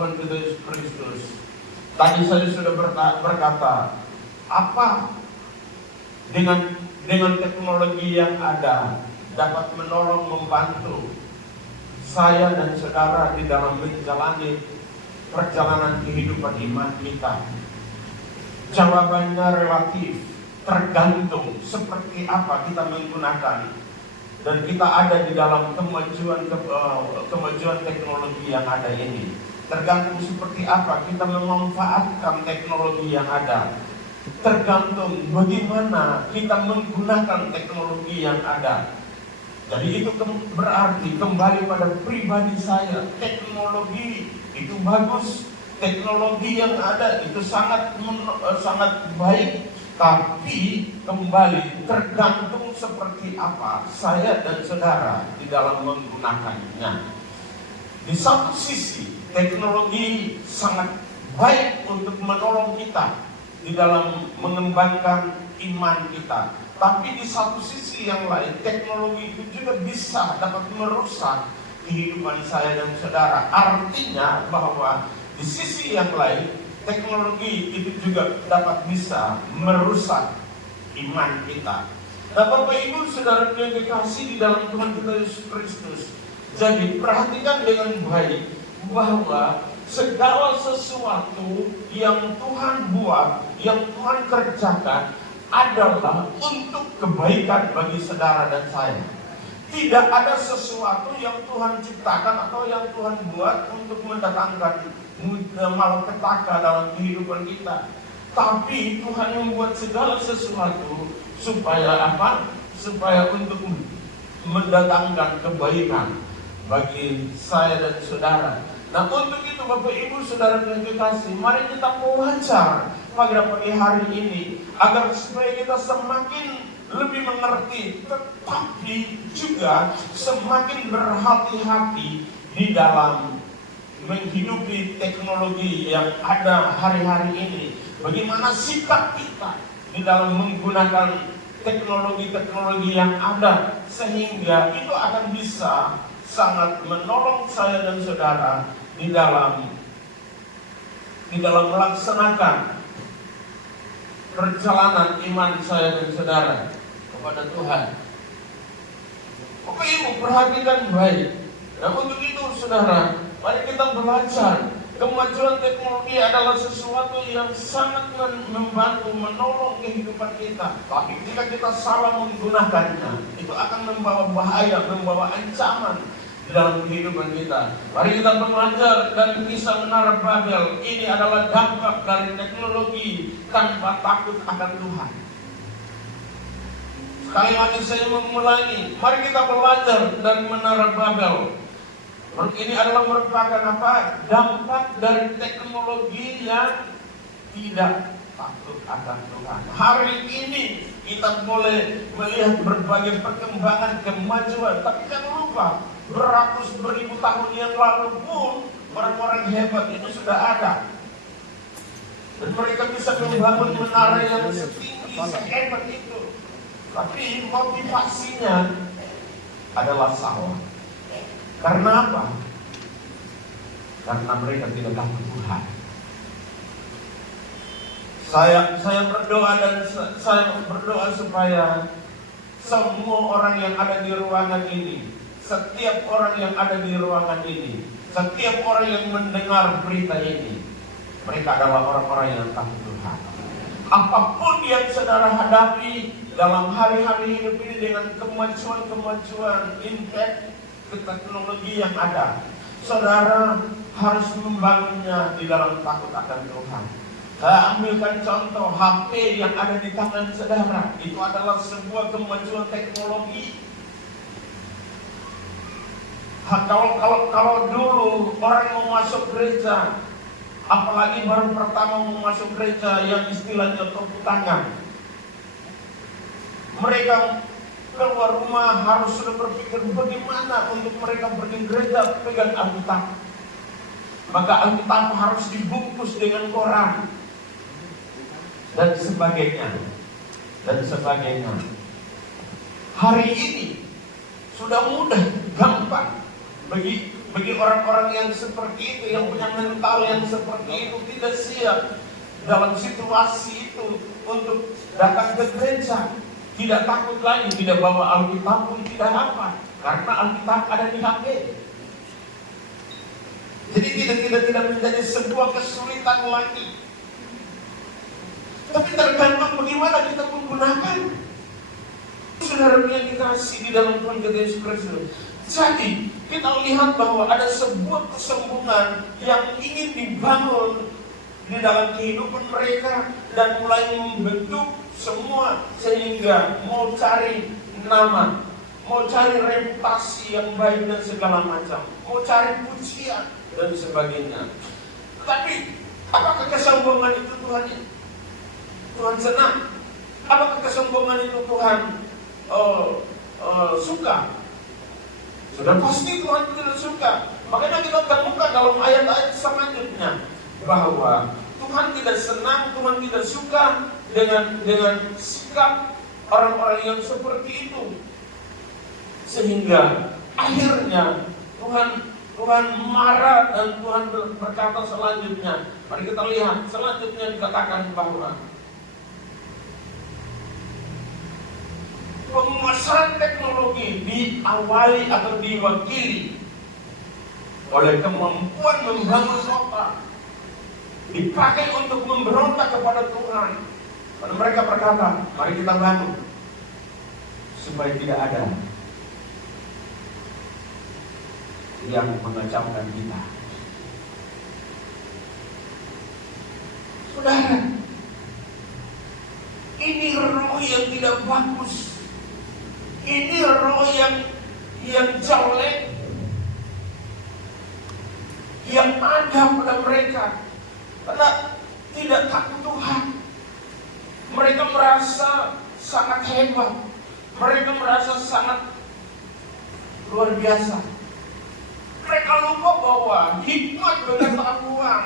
Tuhan kita Yesus Kristus. Tadi saya sudah berkata, apa dengan teknologi yang ada dapat menolong, membantu saya dan saudara di dalam menjalani perjalanan kehidupan iman kita? Jawabannya relatif, tergantung seperti apa kita menggunakan. Dan kita ada di dalam kemajuan teknologi yang ada ini. Tergantung seperti apa kita memanfaatkan teknologi yang ada. Tergantung bagaimana kita menggunakan teknologi yang ada. Jadi itu berarti kembali pada pribadi saya. Teknologi itu bagus, teknologi yang ada itu sangat baik. Tapi kembali tergantung seperti apa saya dan saudara di dalam menggunakannya. Di satu sisi teknologi sangat baik untuk menolong kita di dalam mengembangkan iman kita. Tapi di satu sisi yang lain teknologi itu juga bisa dapat merusak kehidupan saya dan saudara. Artinya bahwa di sisi yang lain teknologi itu juga dapat bisa merusak iman kita. Nah, Bapak Ibu Saudara yang dikasihi di dalam Tuhan kita Yesus Kristus. Jadi perhatikan dengan baik bahwa segala sesuatu yang Tuhan buat, yang Tuhan kerjakan adalah untuk kebaikan bagi saudara dan saya. Tidak ada sesuatu yang Tuhan ciptakan atau yang Tuhan buat untuk mendatangkan malapetaka dalam kehidupan kita. Tapi Tuhan membuat segala sesuatu supaya apa? Supaya untuk mendatangkan kebaikan bagi saya dan saudara. Nah, untuk itu Bapak Ibu Saudara yang dikasihi, mari kita belajar pada pagi hari ini agar supaya kita semakin lebih mengerti, tetapi juga semakin berhati-hati di dalam menghidupi teknologi yang ada hari-hari ini. Bagaimana sikap kita di dalam menggunakan teknologi-teknologi yang ada, sehingga itu akan bisa sangat menolong saya dan saudara di dalam melaksanakan perjalanan iman saya dan saudara kepada Tuhan. Bapak Ibu perhatikan baik. Nah, untuk itu saudara, mari kita belajar. Kemajuan teknologi adalah sesuatu yang sangat membantu, menolong kehidupan kita. Tapi jika kita salah menggunakannya, itu akan membawa bahaya, membawa ancaman di dalam kehidupan kita. Mari kita belajar dari kisah Menara Babel. Ini adalah dampak dari teknologi tanpa takut akan Tuhan. Sekali lagi saya mengulangi, mari kita belajar dari Menara Babel. Ini adalah merupakan apa? Dampak dari teknologi yang tidak takut akan Tuhan. Hari ini kita boleh melihat berbagai perkembangan, kemajuan, tapi jangan lupa beratus beribu tahun yang lalu pun orang-orang hebat itu sudah ada. Dan mereka bisa membangun menara yang setinggi, sehebat itu. Tapi motivasinya adalah salah. Karena apa? Karena mereka tidak takut Tuhan. Saya berdoa supaya semua orang yang ada di ruangan ini, setiap orang yang ada di ruangan ini, setiap orang yang mendengar berita ini, mereka adalah orang-orang yang takut Tuhan. Apapun yang saudara hadapi dalam hari-hari hidup ini dengan kemajuan impact teknologi yang ada, saudara harus membangunnya di dalam takut akan Tuhan. Saya ambilkan contoh HP yang ada di tangan saudara. Itu adalah sebuah kemajuan teknologi. Kalau dulu orang mau masuk gereja, apalagi baru pertama mau masuk gereja yang istilahnya tepuk tangan, mereka keluar rumah harus sudah berpikir bagaimana untuk mereka pergi gereja pegang Alkitab. Maka Alkitab harus dibungkus dengan koran dan sebagainya. Hari ini sudah mudah, gampang bagi Bagi orang-orang yang seperti itu, yang punya mental yang seperti itu, tidak siap dalam situasi itu untuk datang ke gereja. Tidak takut lagi, tidak bawa Alkitab pun tidak apa, karena Alkitab ada di HP. Jadi tidak menjadi sebuah kesulitan lagi. Tapi tergantung bagaimana kita menggunakan. Saudara yang kita kasih di dalam Tuhan kita Yesus Kristus. Jadi kita lihat bahwa ada sebuah kesombongan yang ingin dibangun di dalam kehidupan mereka dan mulai membentuk semua, sehingga mau cari nama, mau cari reputasi yang baik dan segala macam, mau cari pujian dan sebagainya. Tapi apakah kesombongan itu Tuhan senang? Apakah kesombongan itu Tuhan suka? Sudah pasti Tuhan tidak suka. Makanya kita temukan dalam ayat-ayat selanjutnya bahwa Tuhan tidak senang, Tuhan tidak suka dengan sikap orang-orang yang seperti itu. Sehingga akhirnya Tuhan marah dan Tuhan berkata selanjutnya. Mari kita lihat selanjutnya, dikatakan bahwa penguasaan teknologi diawali atau diwakili oleh kemampuan membangun kota, dipakai untuk memberontak kepada Tuhan. Lalu mereka berkata, mari kita bangun supaya tidak ada yang mengacaukan kita. Saudara, ini roh yang tidak bagus. Ini roh yang jelek yang ada pada mereka, karena tidak takut Tuhan. Mereka merasa sangat hebat, mereka merasa sangat luar biasa. Mereka lupa bahwa hikmat dan pengetahuan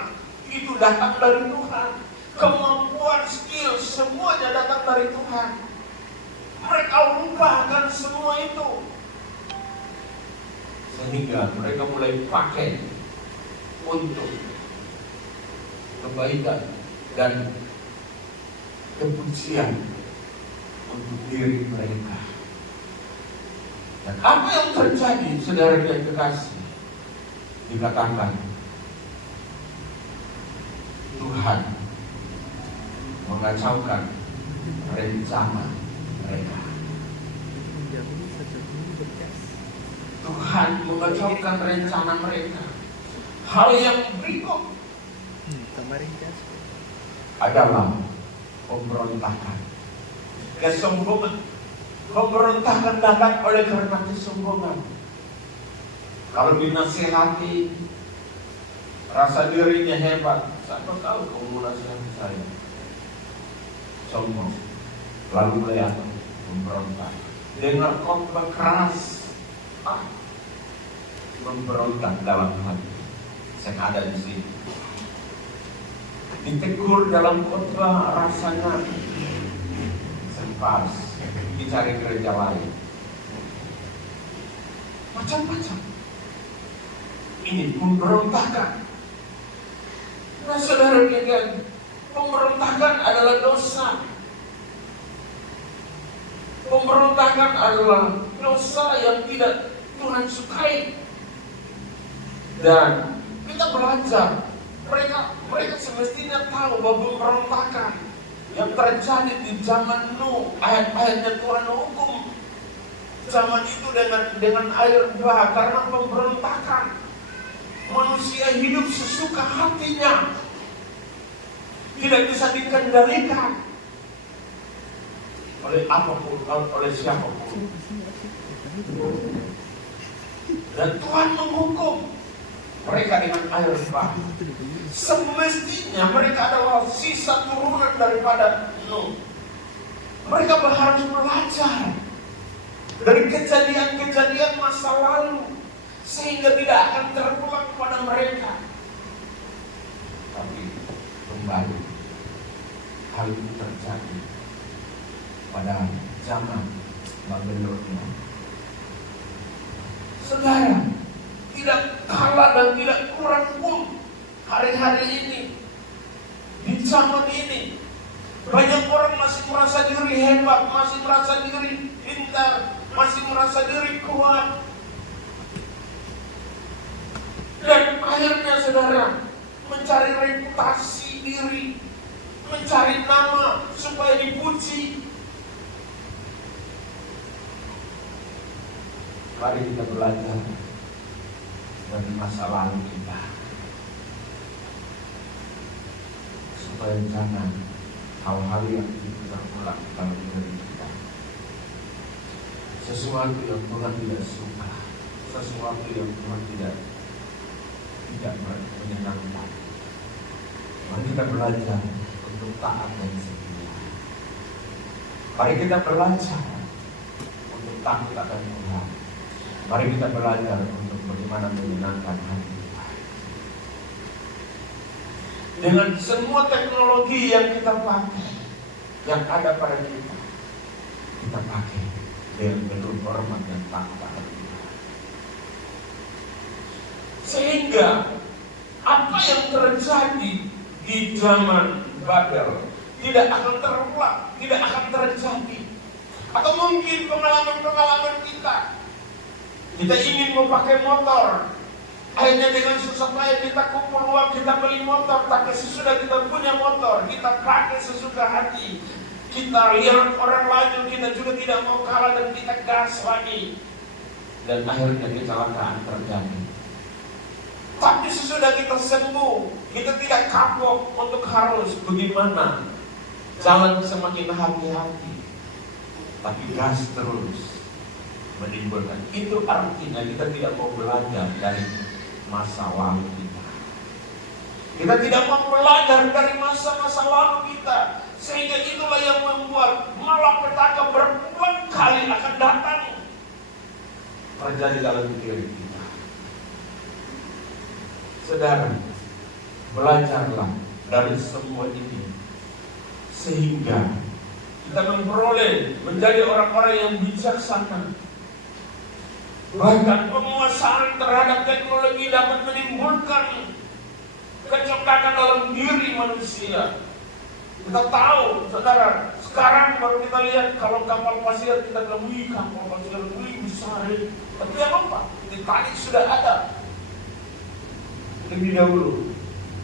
itu datang dari Tuhan. Kemampuan, skill, semuanya datang dari Tuhan. Mereka lupakan semua itu, sehingga mereka mulai pakai untuk kebaikan dan kepujian untuk diri mereka. Dan apa yang terjadi, saudara yang kekasih, dikatakan Tuhan mengacaukan rencana mereka. Tuhan mengacaukan rencana mereka. Hal yang berikut adalah pemberontakan, kesombongan. Pemberontakan datang oleh karena kesombongan. Kalau dinasihati, rasa dirinya hebat. Siapa tahu kamu mau nasihati saya? Sombong. Lalu mulai memberontak. Dengar khotbah keras, memberontak dalam hati. Saya ada di sini. Ditegur dalam khotbah, rasanya sempas dicari gereja lain. Macam-macam. Ini pemberontakan. Nah, saudara lihat, pemberontakan adalah dosa. Pemberontakan adalah dosa yang tidak Tuhan sukai. Dan kita belajar, mereka semestinya tahu bahwa pemberontakan yang terjadi di zaman Nuh, ayat-ayatnya Tuhan hukum zaman itu dengan air bah, karena pemberontakan. Manusia hidup sesuka hatinya, tidak bisa dikendalikan oleh apapun, oleh siapapun. Dan Tuhan menghukum mereka dengan air bah. Semestinya mereka adalah sisa turunan daripada Nuh. Mereka harus belajar dari kejadian-kejadian masa lalu, sehingga tidak akan terulang pada mereka. Tapi kembali hal itu terjadi pada zaman Babilonia. Saudara, tidak kalah dan tidak kurang pun hari-hari ini, di zaman ini. Banyak orang masih merasa diri hebat, masih merasa diri pintar, masih merasa diri kuat. Dan akhirnya saudara mencari reputasi diri, mencari nama supaya dipuji. Mari kita belajar dari masa lalu kita, supaya jangan hal-hal yang berulang dalam diri kita. Sesuatu yang Tuhan tidak suka, sesuatu yang Tuhan tidak menyenangkan. Mari kita belajar untuk taat dan setia. Mari kita belajar untuk takut akan Tuhan. Mari kita belajar untuk bagaimana menyenangkan hati Tuhan. Dengan semua teknologi yang kita pakai, yang ada pada kita pakai dengan penuh hormat dan takut akan Tuhan. Sehingga apa yang terjadi di zaman Babel tidak akan terulang, tidak akan terjadi. Atau mungkin pengalaman-pengalaman kita ingin memakai motor, akhirnya dengan susah payah kita kumpul uang, kita beli motor. Tapi sesudah kita punya motor, kita pakai sesuka hati. Kita lihat orang laju, kita juga tidak mau kalah dan kita gas lagi. Dan akhirnya kecelakaan terjadi. Tapi sesudah kita sembuh, kita tidak kapok untuk harus bagaimana jalan semakin hati-hati, tapi gas terus menimbulkan. Itu artinya kita tidak mau belajar dari masa lalu kita. Kita tidak mau belajar dari masa-masa lalu kita. Sehingga itulah yang membuat malapetaka berbulan kali akan datang terjadi dalam diri kita. Saudara, belajarlah dari semua ini, sehingga kita memperoleh menjadi orang-orang yang bijaksana. Bahkan penguasaan terhadap teknologi dapat menimbulkan kecokakan dalam diri manusia. Kita tahu, saudara, sekarang baru kita lihat kalau kapal pasir, kita bilang, wih kapal pasir, wih besar. Tapi apa? Titanic sudah ada lebih dahulu.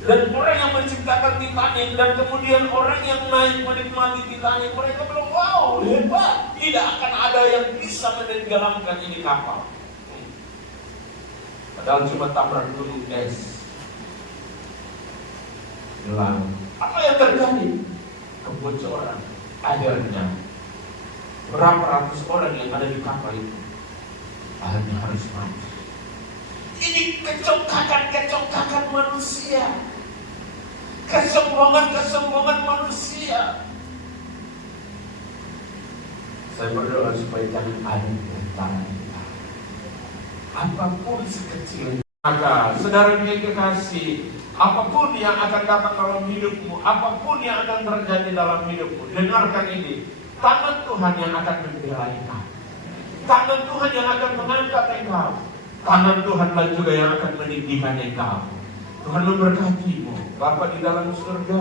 Dan orang yang menciptakan Titanic dan kemudian orang yang naik menikmati Titanic, mereka bilang, wow, hebat. Tidak akan ada yang bisa menenggelamkan ini kapal. Padahal cuma tabrak gunung es. Hilang. Apa yang terjadi? Kebocoran. Akhirnya berapa ratus orang yang ada di kapal itu akhirnya harus mati. Ini kecokakan manusia, kesombongan manusia. Saya berdoa supaya jangan ada di antara kita. Apapun sekecil, maka saudara yang kekasih, apapun yang akan datang dalam hidupmu, apapun yang akan terjadi dalam hidupmu, dengarkan ini. Tangan Tuhan yang akan membela engkau. Tangan Tuhan yang akan mengangkat engkau. Tangan Tuhanlah juga yang akan meninggikan engkau. Tuhan memberkatimu. Bapa di dalam surga,